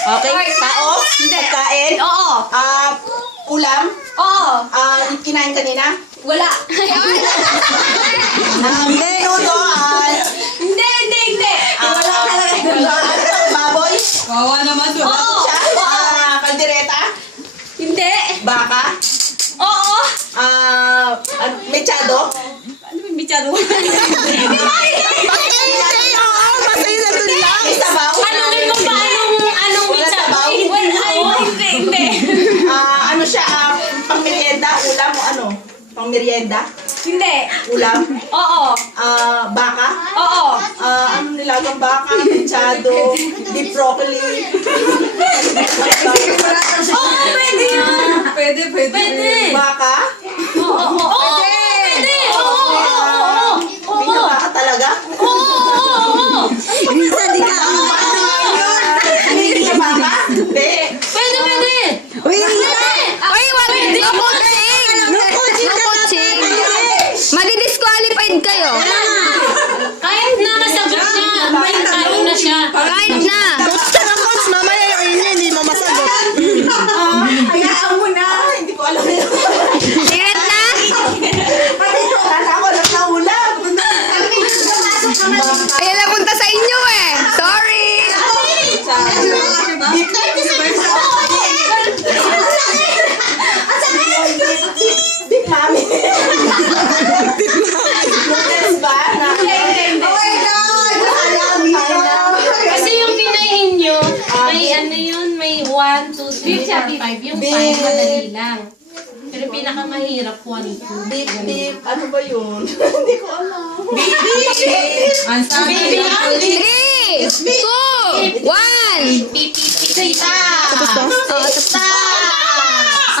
Okay, tao? Hindi. Pagkain? Oo. Ulam? Oo. Kinain kanina? Wala. Minutuan? Hindi. Baboy? Kawawa naman doon. Oo. Kaldereta? Hindi. Baka? Oo. Mechado? Ano yung bichado? May sabaw? Tanungin mo ba anong Wala bichado? sabaw? Hindi. Ano siya? Pang merienda? Ulam o ano? Pang merienda? Hindi. Ulam? Oo. Baka? Oo. Ano nilagang baka? Mechado? Beef broccoli? Oo, pwede yun. Pwede. Baka? Oo. Pwede. Oo. Pinabaka talaga? Oo. Minsan di ka. Hindi ka baka? Hindi. Pwede. Uy, wag no coaching. No coaching. Madi-disqualified kayo. Kahit na masagot niya, may talo na siya. Kahit na. Mamaya yung inyo, hindi mo masagot. Hayaan mo na. Hindi ko alam yun. Siret na. Kala ko nagkaulam. Ayan na punta sa inyo eh. Sorry. Big Mami. Noodles ba? Kasi yung pinahin nyo, may ano yun, may 1, 2, 3, 4, 5. Yung 5, madali lang. Pero pinakamahirap, 1, 2. Beef. Ano ba yun? Hindi ko alam. Ang sabi ng 3, 2, 1. Pipipita. Oh, tapos na.